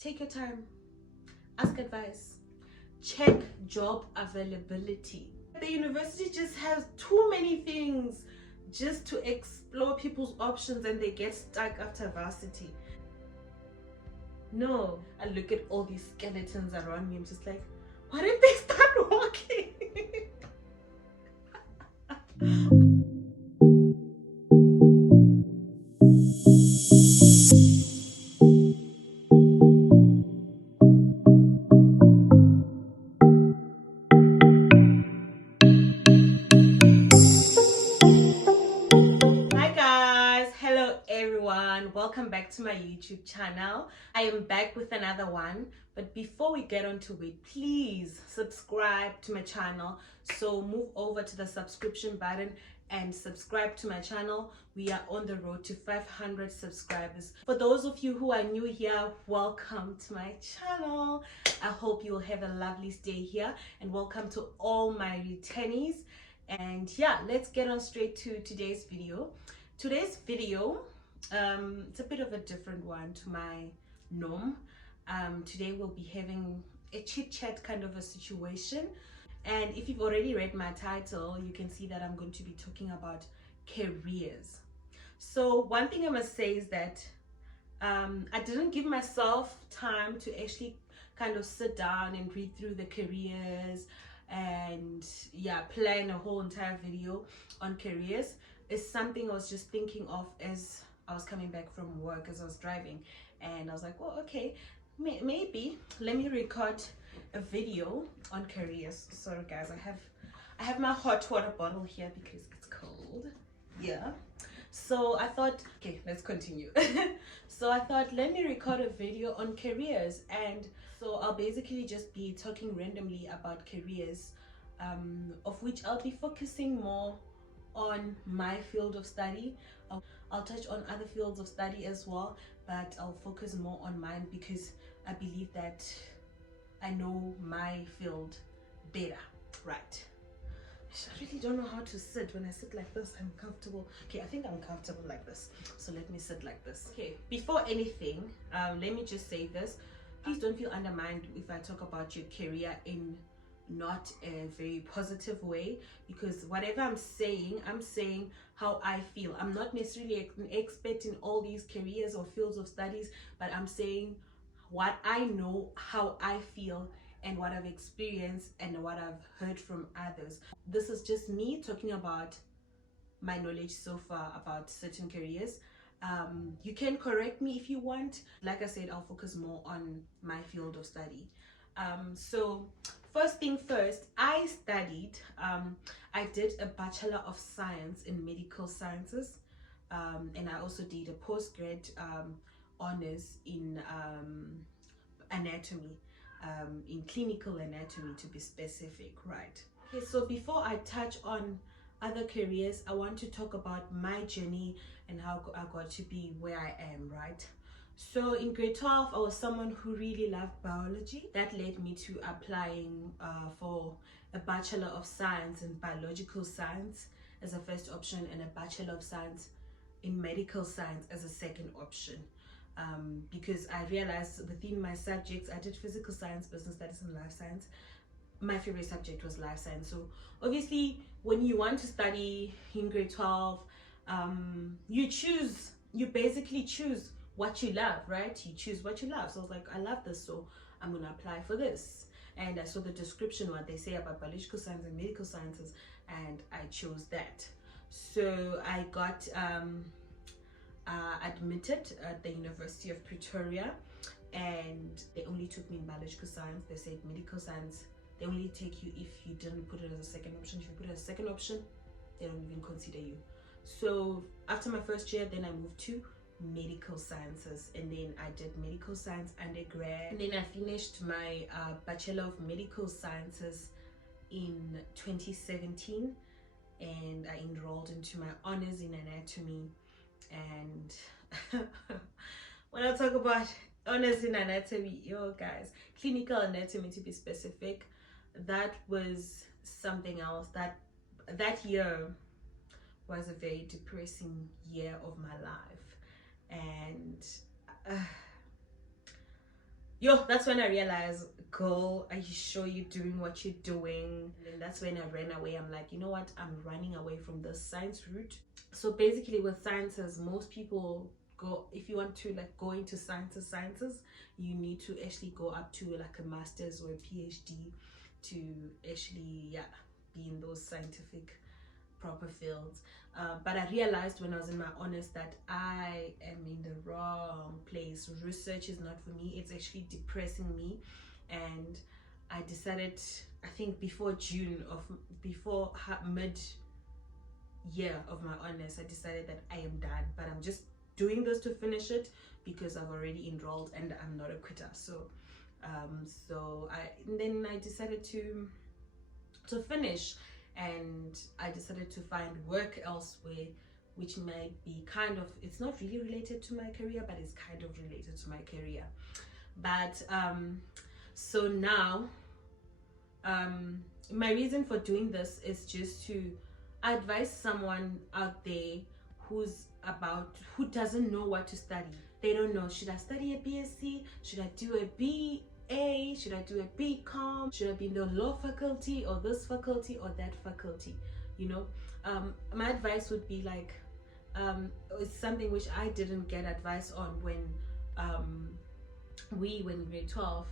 Take your time, ask advice, check job availability. The university just has too many things just to explore people's options, and they get stuck after varsity. No, I look at all these skeletons around me. I'm just like, what if they start walking? Hi guys, hello everyone, welcome back to my YouTube channel. I am back with another one, but before we get on to it, please subscribe to my channel. So move over to the subscription button and subscribe to my channel. We are on the road to 500 subscribers. For those of you who are new here, welcome to my channel. I hope you will have a lovely stay here, and welcome to all my returnees. And yeah, let's get on straight to today's video. It's a bit of a different one to my norm. Today we'll be having a chit chat kind of a situation, and if you've already read my title, you can see that I'm going to be talking about careers. So one thing I must say is that I didn't give myself time to actually kind of sit down and read through the careers and plan a whole entire video on careers. It's something I was just thinking of as I was coming back from work, as I was driving, and I was like, well, okay, maybe let me record a video on careers. Sorry guys, I have my hot water bottle here because it's cold. Yeah, so I thought, okay, let's continue. So I thought, let me record a video on careers, and so I'll basically just be talking randomly about careers, of which I'll be focusing more on my field of study. I'll touch on other fields of study as well, but I'll focus more on mine because I believe that I know my field better, right? I really don't know how to sit. When I sit like this, I'm comfortable. Okay, I think I'm comfortable like this. So let me sit like this. Okay, before anything, let me just say this. Please don't feel undermined if I talk about your career in not a very positive way, because whatever I'm saying how I feel. I'm not necessarily an expert in all these careers or fields of studies, but I'm saying what I know, how I feel, and what I've experienced and what I've heard from others. This is just me talking about my knowledge so far about certain careers. You can correct me if you want. Like I said, I'll focus more on my field of study. So first thing first, I did a Bachelor of Science in Medical Sciences, and I also did a postgrad honors in anatomy, in clinical anatomy to be specific, right? Okay, so before I touch on other careers, I want to talk about my journey and how I got to be where I am, right? So in grade 12, I was someone who really loved biology. That led me to applying for a Bachelor of Science in Biological Science as a first option, and a Bachelor of Science in Medical Science as a second option. Because I realized within my subjects, I did physical science, business studies, and life science. My favorite subject was life science. So obviously, when you want to study in grade 12, you basically choose what you love, right? You choose what you love. So I was like, I love this, so I'm gonna apply for this. And I saw the description, what they say about biological science and medical sciences, and I chose that. So I got admitted at the University of Pretoria, and they only took me in biological science. They said medical science, they only take you if you didn't put it as a second option. If you put it as a second option, they don't even consider you. So after my first year, then I moved to medical sciences, and then I did medical science undergrad, and then I finished my Bachelor of Medical Sciences in 2017, and I enrolled into my honors in anatomy. And when I talk about honors in anatomy, yo guys, clinical anatomy to be specific, that was something else. That year was a very depressing year of my life, and Yo, that's when I realized, girl, are you sure you're doing what you're doing? And that's when I ran away. I'm like, you know what, I'm running away from the science route. So basically with sciences, most people go, if you want to like go into sciences, you need to actually go up to like a master's or a PhD to actually, yeah, be in those scientific proper fields. But I realized when I was in my honors that I am in the wrong place. Research is not for me. It's actually depressing me. And I decided, I think before mid year of my honors, I decided that I am done, but I'm just doing this to finish it because I've already enrolled and I'm not a quitter. So then I decided to finish, and I decided to find work elsewhere, which might be kind of, it's not really related to my career, but it's kind of related to my career. But so now my reason for doing this is just to advise someone out there who doesn't know what to study. They don't know, should I study a BSc? Should I do a BA? Should I do a BCom? Should I be in the law faculty or this faculty or that faculty? You know, my advice would be like, it's something which I didn't get advice on when when grade 12.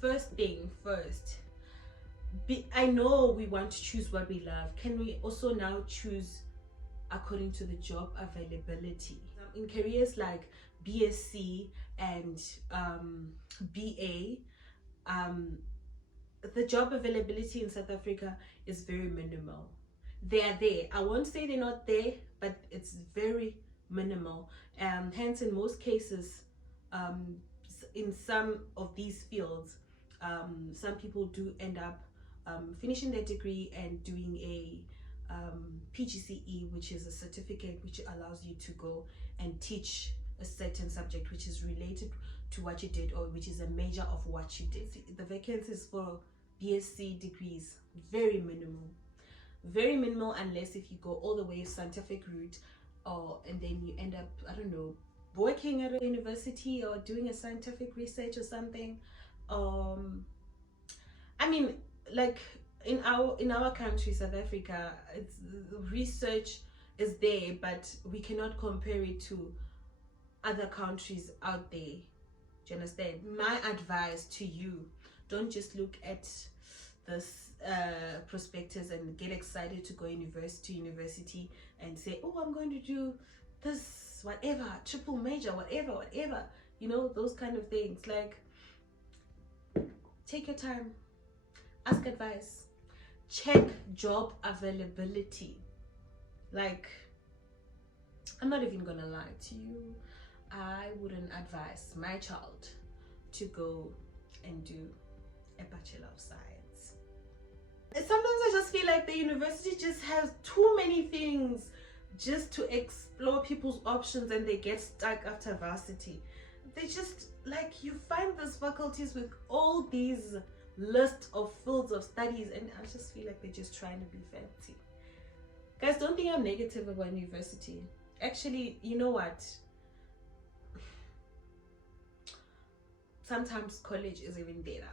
First thing first, I know we want to choose what we love. Can we also now choose according to the job availability? In careers like BSc and BA, the job availability in South Africa is very minimal. They are there. I won't say they're not there, but it's very minimal. Hence, in most cases, in some of these fields, some people do end up finishing their degree and doing a PGCE, which is a certificate which allows you to go and teach a certain subject which is related to what you did, or which is a major of what you did. The vacancies for BSc degrees very minimal, unless if you go all the way scientific route, and then you end up, I don't know, working at a university or doing a scientific research or something. I mean, like in our country, South Africa, it's research is there, but we cannot compare it to other countries out there. Do you understand? My advice to you, don't just look at this prospectus and get excited to go university and say, oh, I'm going to do this, whatever, triple major, whatever, you know, those kind of things. Like, take your time, ask advice, check job availability. Like, I'm not even gonna lie to you, I wouldn't advise my child to go and do a Bachelor of Science. Sometimes I just feel like the university just has too many things just to explore people's options, and they get stuck after varsity. They just, like, you find these faculties with all these list of fields of studies, and I just feel like they're just trying to be fancy. Guys, don't think I'm negative about university. Actually, you know what? Sometimes college is even better.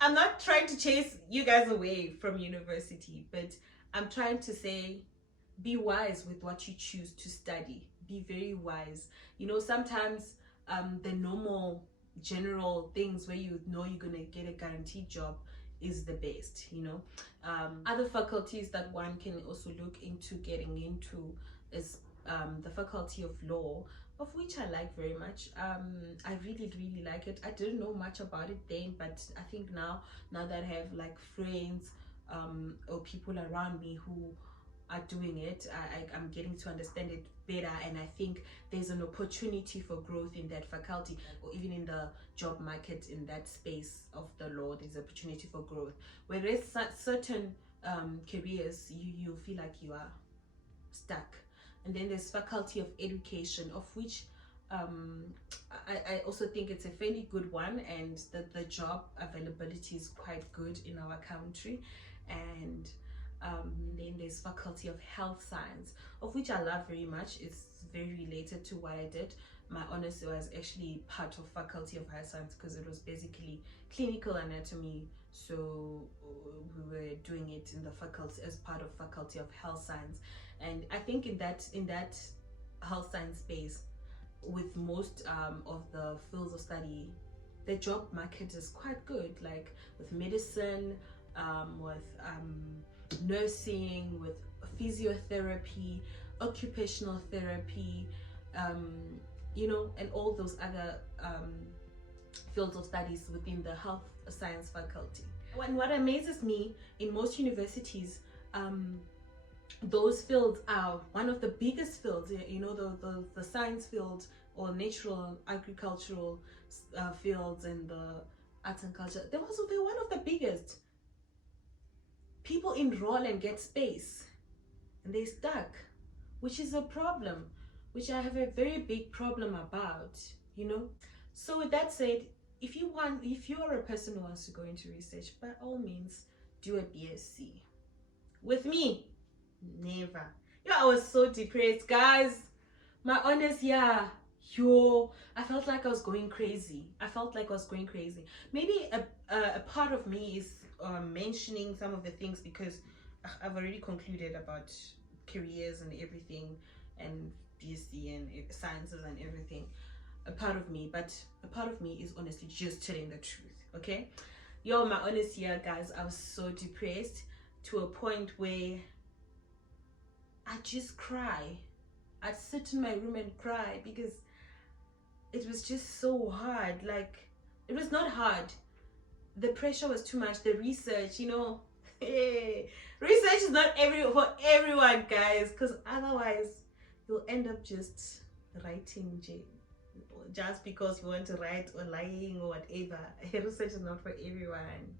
I'm not trying to chase you guys away from university, but I'm trying to say, be wise with what you choose to study. Be very wise. You know, sometimes the normal general things where you know you're gonna get a guaranteed job is the best, you know. Other faculties that one can also look into getting into is the faculty of law, of which I like very much. I really like it. I didn't know much about it then, but I think now that I have like friends or people around me who are doing it, I'm getting to understand it better, and I think there's an opportunity for growth in that faculty, or even in the job market in that space of the law. There's opportunity for growth, whereas certain careers you feel like you are stuck. And then there's faculty of education, of which I also think it's a fairly good one, and the job availability is quite good in our country. And then there's faculty of health science, of which I love very much. It's very related to what I did. my honors was actually part of Faculty of Higher Science because it was basically clinical anatomy. So we were doing it in the faculty as part of Faculty of Health Science. And I think in that health science space, with most of the fields of study, the job market is quite good, like with medicine, with nursing, with physiotherapy, occupational therapy, and all those other fields of studies within the health science faculty. And what amazes me, in most universities, those fields are one of the biggest fields, the science field or natural agricultural fields and the arts and culture. They're one of the biggest. People enroll and get space and they're stuck, which is a problem, which I have a very big problem about. So with that said, if you are a person who wants to go into research, by all means do a BSc. With me, never. I was so depressed, guys. My honest, I felt like I was going crazy. Maybe a part of me is mentioning some of the things because I've already concluded about careers and everything, and BSc and sciences and everything. A part of me is honestly just telling the truth. Okay, my honest guys, I was so depressed to a point where I just cry. I'd sit in my room and cry because it was just so hard. Like, it was not hard, the pressure was too much. The research, research is not for everyone, guys, because otherwise you'll end up just writing just because you want to write, or lying, or whatever. Research is not for everyone.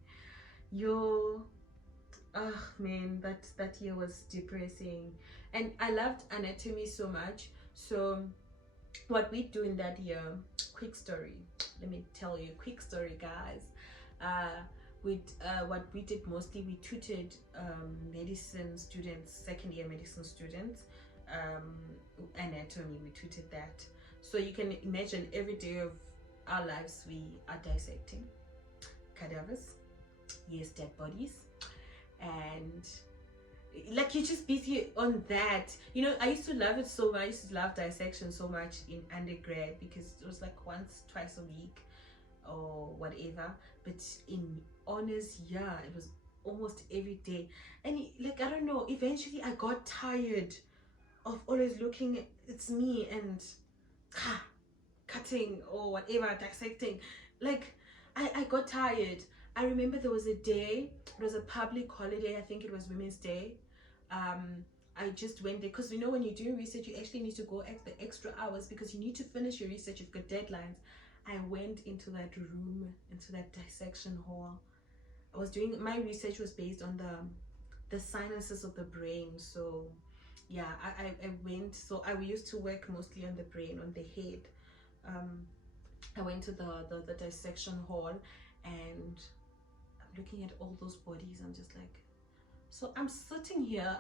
Man, that year was depressing. And I loved anatomy so much. So what we do in that year, quick story, let me tell you a quick story, guys. What we did mostly, we tutored medicine students, second year medicine students, anatomy, we tutored that. So you can imagine every day of our lives we are dissecting cadavers, yes, dead bodies, and like you're just busy on that. I used to love it so much. I used to love dissection so much in undergrad because it was like once, twice a week or whatever. But in honors, it was almost every day. And I don't know, eventually I got tired of always looking at it's me and cutting or whatever, dissecting. I got tired. I remember there was a day, it was a public holiday, I think it was Women's Day. I just went there because when you're doing research, you actually need to go the extra hours because you need to finish your research. You've got deadlines. I went into that room, into that dissection hall. I was doing, my research was based on the sinuses of the brain. So I went, so I used to work mostly on the brain, on the head. I went to the dissection hall and I'm looking at all those bodies. I'm just like, so I'm sitting here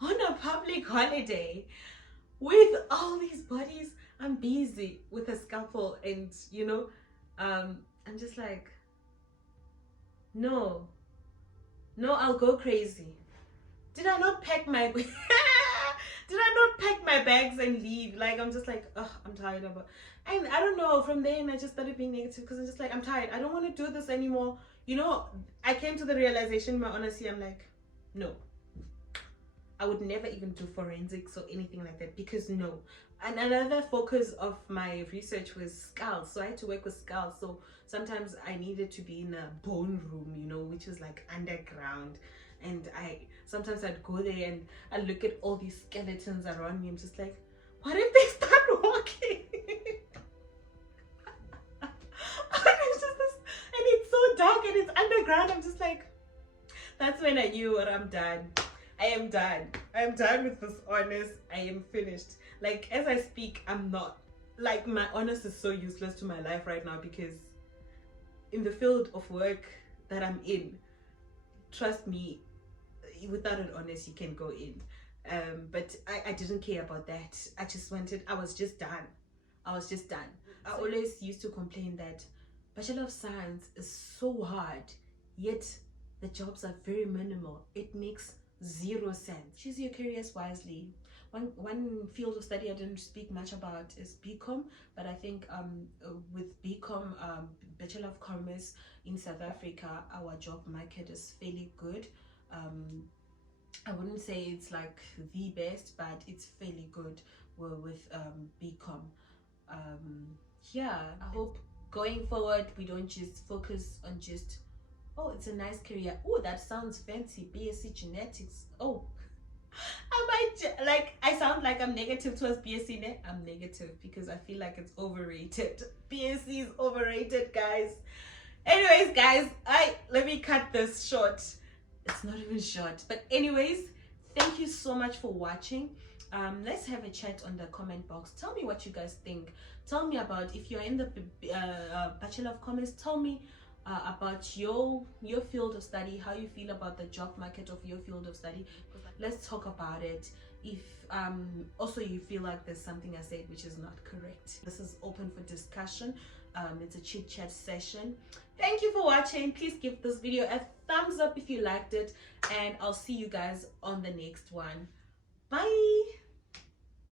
on a public holiday with all these bodies. I'm busy with a scalpel and I'm just like, no, I'll go crazy. Did I not pack my bags and leave? I'm just like, I'm tired of it. And I don't know, from then I just started being negative because I'm just like, I'm tired. I don't want to do this anymore. I came to the realization, my honesty, I'm like, no, I would never even do forensics or anything like that because no. And another focus of my research was skulls, so I had to work with skulls. So sometimes I needed to be in a bone room, which was like underground. And sometimes I'd go there and I'd look at all these skeletons around me. I'm just like, what if they start walking? And it's so dark and it's underground. I'm just like, that's when I knew what I'm done. I am done. I'm done with this honors. I am finished. As I speak, I'm not. My honors is so useless to my life right now because in the field of work that I'm in, trust me, without an honors, you can go in. But I didn't care about that. I was just done. I was just done. I always used to complain that Bachelor of Science is so hard, yet the jobs are very minimal. It makes zero sense. Choose your careers wisely. One field of study I didn't speak much about is BCom, but I think with BCom, Bachelor of Commerce in South Africa, our job market is fairly good. I wouldn't say it's like the best, but it's fairly good with BCom. Yeah, I hope going forward we don't just focus on just, oh, it's a nice career. Oh, that sounds fancy, BSc genetics. Oh, I sound like I'm negative towards BSc. I'm negative because I feel like it's overrated. BSc is overrated, guys. Anyways, guys, let me cut this short. It's not even short, but anyways, thank you so much for watching. Let's have a chat on the comment box. Tell me what you guys think. Tell me about, if you're in the Bachelor of Commerce, tell me about your field of study, how you feel about the job market of your field of study. Let's talk about it. If also you feel like there's something I said which is not correct, this is open for discussion. It's a chit chat session. Thank you for watching. Please give this video a thumbs up if you liked it, and I'll see you guys on the next one. Bye.